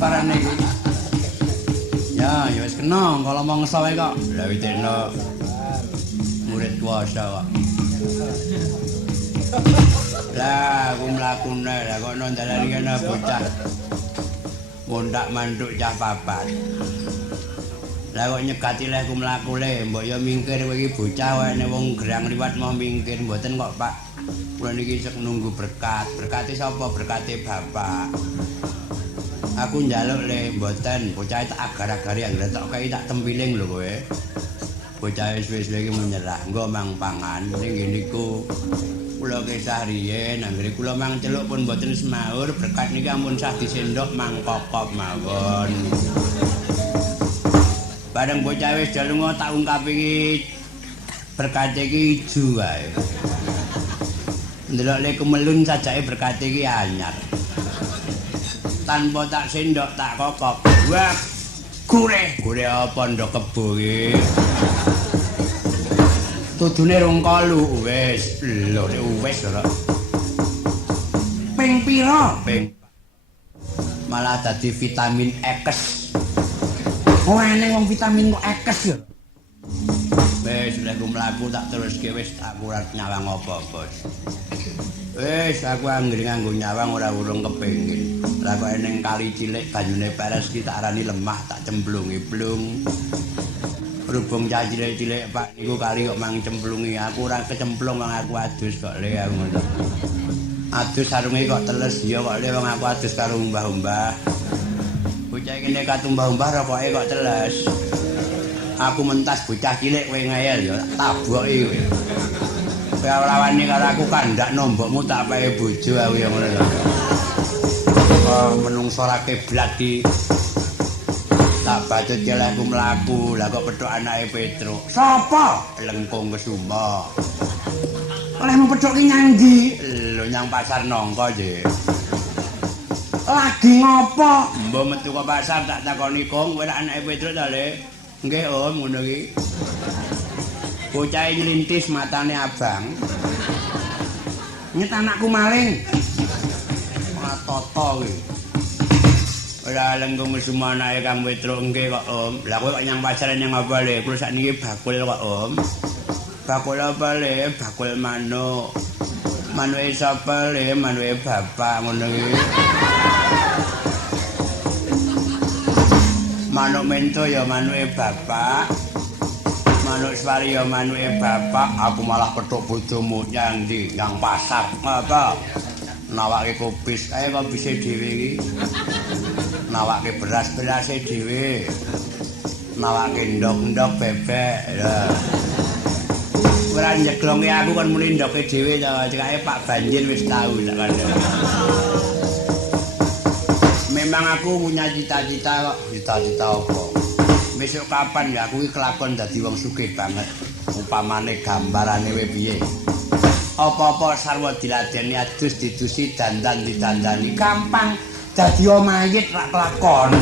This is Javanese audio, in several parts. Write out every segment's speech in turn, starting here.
parane iki. Ya wis kena kalau mangsa wae kok. Lah witekno murid kuasa kok. Lah aku mlakune lah kok nang dalan iki ana bocah. Mondak manduk cah papat. Lah kok nyegati lehku mlaku le, mbok yo mingkir kowe iki bocah wae wong gerang liwat mau mingkir mboten kok Pak. Kula niki isih nunggu berkat. Berkate sapa? Berkate Bapak. Aku njaluk le mboten, bocah tak agar-agari anggere tok kei tak tempiling lho kowe. Bocah wis-wis iki menyerah, engko mang pangan ning ngene niku. Kula kisah riyen anggere kula mang celuk pun mboten semaur, berkat niki ampun sah disendok mang kokop mawon. Bareng bocah wis lunga tak ungkap iki berkate iki ijo wae. Ndelok le kemelun sajake berkate iki anyar. Tanpa tak sendok tak kokok. Wah, gurih. Gurih apa ndok kebo iki? Tudune rong kalu wis. Lho nek wis ora. Ping pira? Ping. Malah dadi vitamin X. Oh eneng wong vitamin kok X ya. Wis lek mlaku tak teruske wis tak kurat nyawang apa, Bos. Wis aku anggere nganggo nyawang ora urung kepengin. Lah kok eneng kali cilik banyune peres ki tak arani lemah tak cemplungi blung. Berhubung cah cilik-cilik Pak niku kali kok mang cemplungi aku ora kecemplung wong aku adus kok le aku ngono. Adus sarunge kok teles ya kok le wong aku adus karo mbah-mbah. Bocah kene katumbah-umbah rokoke kok teles. Aku mentas bocah cilik kowe ngeyel ya taboki kowe. Kowe lawani karo aku kandak nombokmu tak pae bojo aku ya ngono lho. Menungso ra kiblat ki tak bacut kelehku mlaku lah kok pedhok anake Petruk. Sapa? Lengkung Kesuma. Olehmu pedhok ki nyang ndi? Lho nyang pasar nangka, Nggih. Lagi ngopo? Mbok metu ke pasar tak takoni Kong, kowe anake Petruk ta, Le? Nggih, Om, ngono iki. Bocah nylintis matane abang. Nyet anakku maling. Ora toto kuwi. Ora lengkung Kesuma anake Kang Petruk nggih kok, Om. Lah kowe kok nyang pasar nyang apa, Le? Kulo sakniki bakul kok, Om. Bakul apa, Le? Bakul manuk. Manuke sapa, Le? Manuke bapak ngono iki. Manuk mento ya manuke bapak. Manuk swari ya manuke bapak. Aku malah petuk bojomu nyang ndi? Nyang pasar. Apa? Nawake kopis. Ae kopise dhewe iki. Nawake beras-berase dhewe. Nawake ndok-ndok bebek. Lha. Ora njeglonge aku kon muni ndoke dhewe ta. Cekake Pak Banjir wis tau tak kandhani. Memang aku punya cita-cita kok. Cita-cita apa? Besok kapan ya aku iki kelakon dadi wong sugih banget. Upamane gambarane kowe piye? Apa-apa sarwa diladeni adus didusi dandan didandani. Gampang dadi mayit rak kelakon.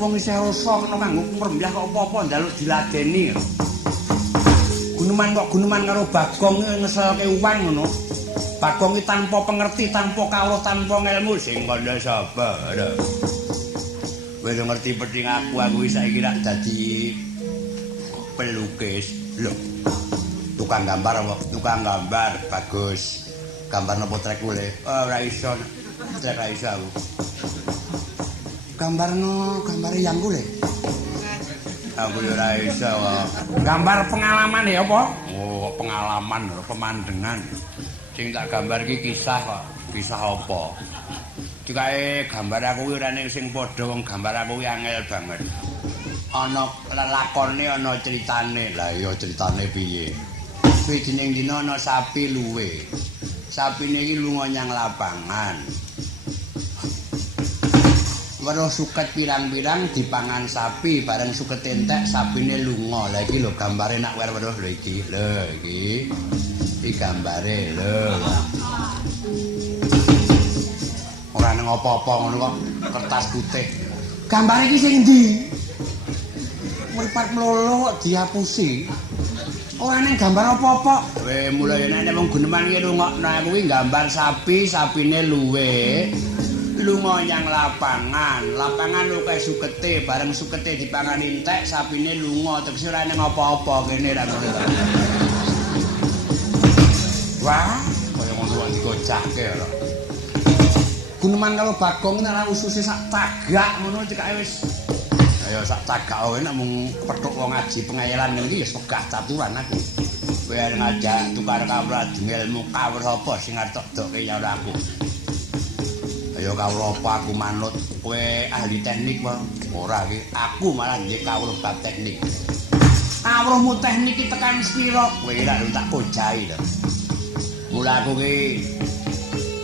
Wong isih rasa kena kanggo ngrembah kok apa-apa njaluk diladeni. Guneman kok guneman karo Bagong ngeselke uwan ngono. Bagong iki tanpa pengerti, tanpa kawruh, tanpa ngelmu sing kandha sapa. Kowe ngerti penting aku iki saiki rak dadi pelukis. Lho. Tukang gambar apa? Tukang gambar bagus. Gambarno potrekku le. Ora iso. Ora iso aku. Gambare yangku le. Aku ora iso. Gambar pengalaman ya apa? Oh, pengalaman, pemandangan. Sing tak gambar iki kisah kok. Kisah apa? Cekae gambar aku kuwi ora ning sing padha wong gambar aku kuwi angel banget. Ana lelakone ana critane. Lah iya critane piye? Kuwi dining dina ana sapi luwe. Sapine iki lunga nyang lapangan. Weruh suket pirang-pirang dipangan sapi, bareng suket entek sapine lunga. Lah iki lho gambare nak weruh lho iki. Lho iki. Iki gambare lho. Ora nang apa-apa ngono kok kertas putih. Gambare iki sing ndi? Mripat mlolo kok diapusi. Ora nang gambar apa-apa. Mulai nek wong guneman iki rungokno aku kuwi gambar sapi, sapine luwe. lunga nyang lapangan. Lapangan akeh sukete, bareng sukete dipangan entek, sapine lunga tegese ora nang apa-apa kene ra ngono to. Wah, kaya ngono kok digojake lho. Guneman karo Bagong nek ora ususe sak tagak ngono cekake wis. Ayo sak tagak wae nek mung pethuk wong ngaji pengayalan ngene iki ya wegah taturan aku. Kowe arep ngajak tukar kawula ilmu kawur apa sing arep dokke ya ora aku. Ayo kawula apa aku manut kowe ahli teknik wae. Ora iki aku malah nggih kawula bab teknik. Kawruhmu teknik iki tekan sepiro? Kowe ora tak pojahi lho. Mula aku ki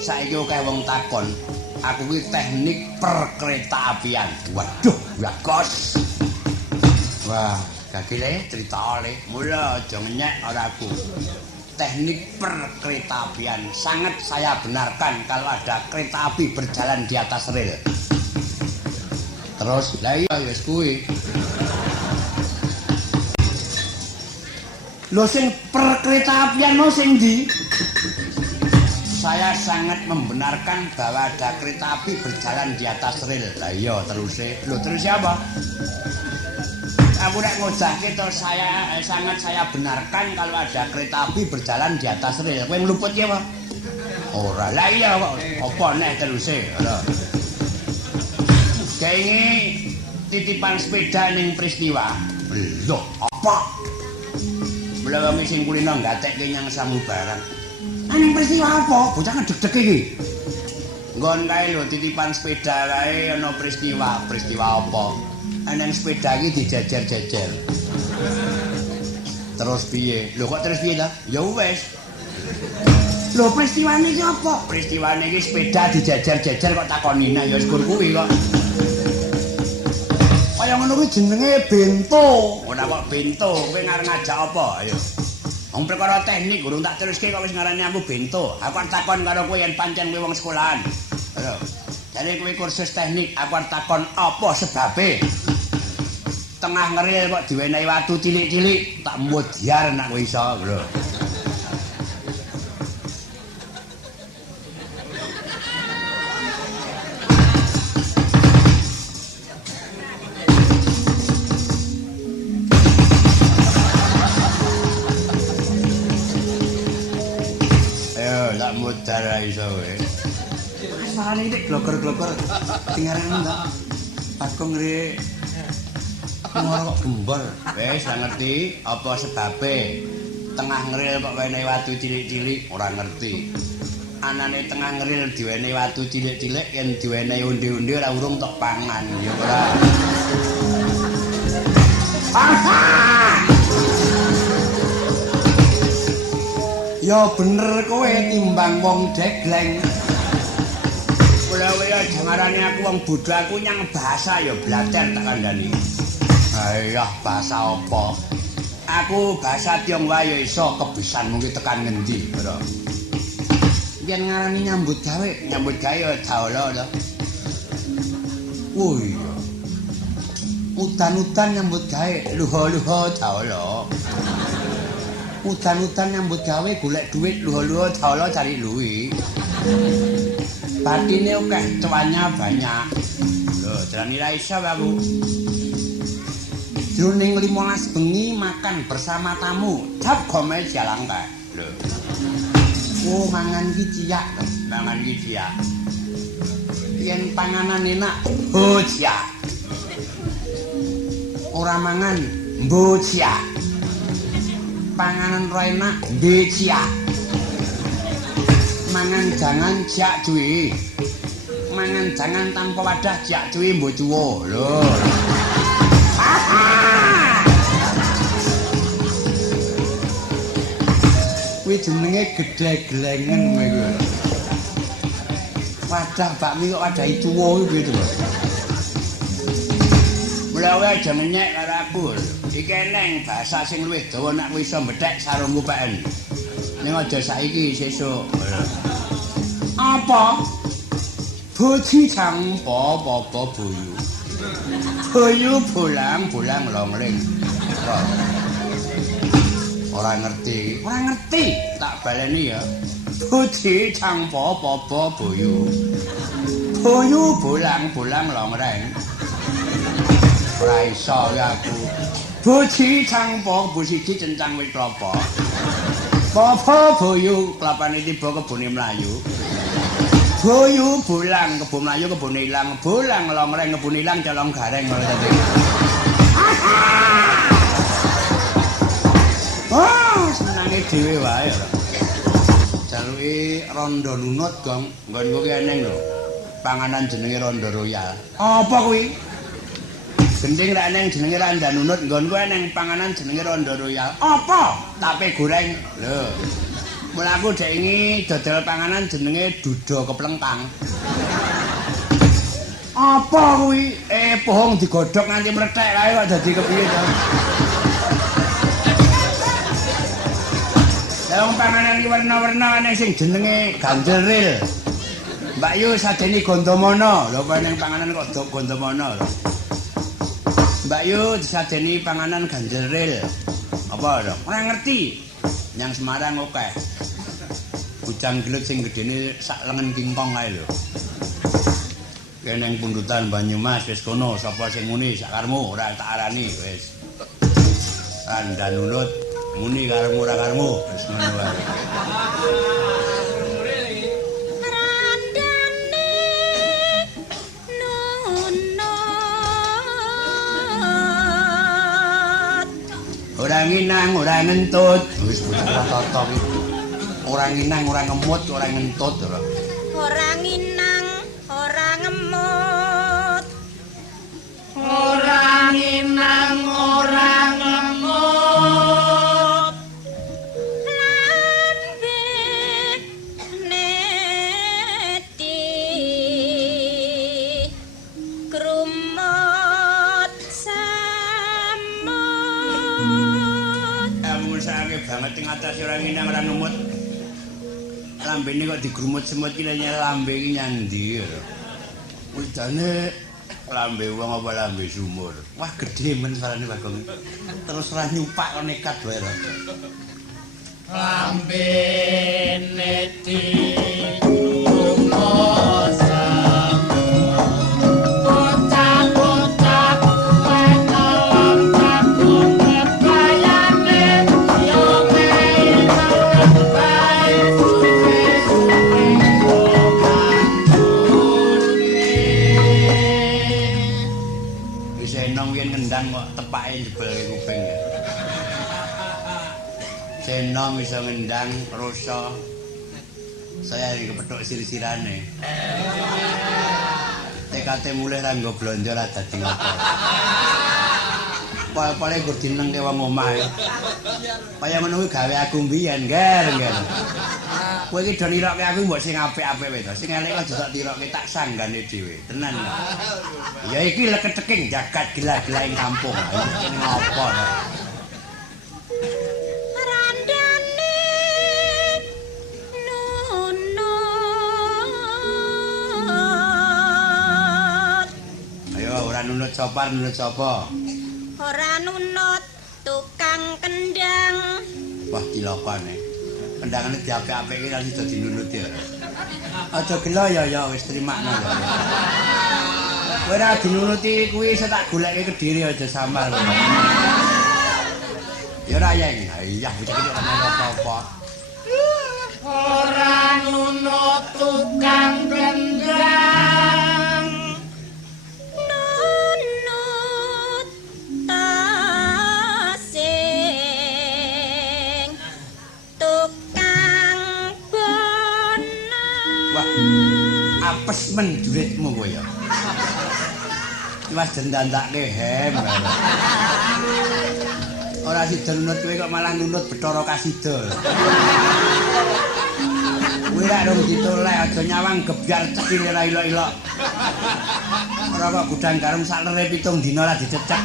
saiki akeh wong takon, aku ki teknik perkeretaapian. Waduh, bagus. Wah, gagile cerita oleh. Mula aja ngenyek ora aku. Teknik perkeretaapian sangat saya benarkan kalau ada kereta api berjalan di atas rel. Terus, lah iya wis kuwi. Lho sing perkeretaapian mau sing ndi? Saya sangat membenarkan bahwa ada kereta api berjalan di atas rel. Lah iya terus siapa? Aku nek ngojake to sangat saya benarkan kalau ada kereta api berjalan di atas rel. Kowe ngluput ya, Pak? Ora. Lah iya kok. Apa nek teruse? Lho. Kayaknya titipan sepeda ning peristiwa. Lho, apa? Mula wong sing kulino gatekke nyang samubarang. Ning peristiwa apa? Bocah ngedeg-deg iki. Nggon kae lho titipan sepeda kae ana peristiwa apa? Nang sepeda iki dijejer-jejer. Terus piye? Lho kok terus piye ta? Ya wis. Lho peristiwane iki apa? Peristiwane iki sepeda dijejer-jejer kok takoni nek ya wis kuwi kok. Kaya ngono kuwi jenenge bento. Ora kok bento, kowe ngarep ngajak apa? Ayo. Wong perkara teknik urung tak teruske kok wis ngarani aku bento. Aku takon karo kowe yen pancen kowe wong sekolahan. Lho. Jare kowe kursus teknik, aku takon apa sebabe? Tengah ngeril kok diwenehi watu cilik-cilik, tak mudyar nek kowe iso, lho. Mudar iso kowe. Asmane iki gloker-gloker tingaran ndak. Bagong rek. Ngoro kok gembor. Wis ngerti apa sebabe. Tengah ngeril kok wenehi watu cilik-cilik, ora ngerti. Anane tengah ngeril diwenehi watu cilik-cilik yen diwenehi undi-undi ora urung tok pangan, ya ora. Ya bener kowe timbang wong degleng. Kula wae aja ngarani aku wong bodho, aku nyang bahasa ya blater tak kandhani. Aiyah bahasa apa? Aku bahasa Tionghoa ya iso kebisanmu ki tekan ngendi, Bro. Yen ngarani nyambut gawe ya daola to. Oh iya. Udan-udan nyambut gawe, luha-luha daola. Udan-udan nyambut gawe golek duit luha-luha daola cari luwi. Batine akeh, tuanya banyak. Lho, jarane ra iso aku. Jroning 15 bengi makan bersama tamu, cap gome jalang kae. Lho. Oh, mangan iki ciyak, mangan iki ciyak. Yen panganan enak, bociak. Ora mangan, bociak. Panganan ora enak, beciak. Mangan jangan jak cuy. Mangan jangan tanpa wadah jak cuy mbok cuwo. Lho. Kuwi jenenge gedhe-glengen kowe kuwi. Wadah bakmi kok wadahi cuwo kuwi to. Mula wae aja menyek karo aku. Iki eneng bahasa sing luwih dawa nek kowe iso mbethek sarungku PN. Ning aja saiki sesuk. Apa? Boci cang po boyu. Boyu bolang longling. Ora ngerti. Tak baleni ya. Boci cang po boyu. Boyu bolang longreng. Ora iso ya aku. Buci cangpok, bu siji cencang wit klapa. Apa boyu klapane tiba kebune mlayu. Boyu bolang kebun mlayu kebune ilang, bolang longreng kebune ilang colong gareng ngono tadi. Oh, senange dhewe wae. Jaluke rondo nunut, Gong. Nggonku ki eneng lho. Panganan jenenge rondo royal. Apa kuwi? Gending ra eneng jenenge randa nunut, nggonku eneng panganan jenenge rondo royal. Apa? Tape goreng. Lho. Mula aku dek ingi dodol panganan jenenge duda keplengkang. Apa kuwi? Pohong digodhog nganti mlethek kae kok dadi kepiye to? Wong panganan iki warna-warna ana sing jenenge ganjel ril. Mbak Yu sadeni Gondomono. Lho kok ning panganan kok Gondomono lho. Mbak Yu disadeni panganan ganjel ril. Apa lho? Ora ngerti. Yang Semarang oke. Bujang gelut sing gedene sak lengen kingkong kae lho. Kene ning pundutan Banyumas wis kono sapa sing muni sakarmu ora tak arani wis. Kandan nunut muni karemu ora karemu wis ngono wae. Randane nunut. Ora nginang, ora ngentut. Wis bocah toto iki. Ora nginang, ora ngemut, ora ngentut lho. Ora nginang, ora ngemut. Ora nginang, ora ngemut. Lambe neti krumut samut. Ngusahake banget ing atas ora nginang, ora ngemut. Lambene kok digrumut semut ki lambe iki nyang ndi lho. Udane lambe wong apa lambe sumur. Wah gedhe men suarane Bagong. Terus ora nyupak kok nekat wae lho. Lambe neti krumut kok tepake jebel kuping. Senong iso ngendang rasa. Saya iki kepethuk sir-sirane. Tekate mulih ra nggo blonjo ra dadi ngopo. Pol-pole nggo dinengke wong omah. Kaya ngono kuwi gawe aku mbiyen, Ger. Kowe iki do nirokke aku mbok sing apik-apik wae to. Sing elek kok dijak tirokke tak sanggane dhewe. Tenan. Ya iki leket-teking jagat gila-gila ing kampung. Ini ngopo to? Randane nunut. Ayo ora nunut sopar nunut sapa? Ora nunut tukang kendang. Wah cilokane. Kendangane diapik-apike ra sida dinunut ya. Aja gelo ya wis trimakno ya. Kowe ora dinunuti kuwi iso tak goleke Kediri aja samar. Ya ora yeng. Iya bocah iki ora apa-apa. ora nunut tukang kendang. Nunut tasing tukang bonang. Wah, apes men duitmu kowe ya. Mas dendandake hem. Ora sida nunut kowe kok malah nunut Bathara Kasida. Kowe ra dong ditolek aja nyawang gebyar cekil ora ilok-ilok. Ora kok gudang garam sak lere 7 dina ora dicecek.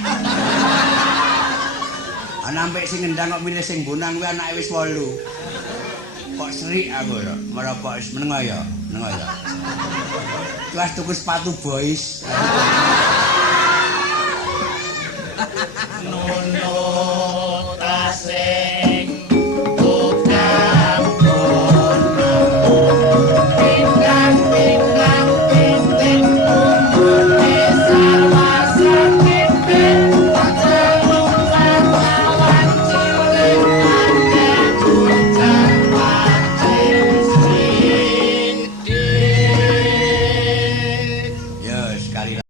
Ana ampek sing ngendang kok milih sing bonang kuwi anake wis 8. Kok serik aku lho, merokok wis menengo ya, menengo ya. Kelas tuku sepatu boys. Nunut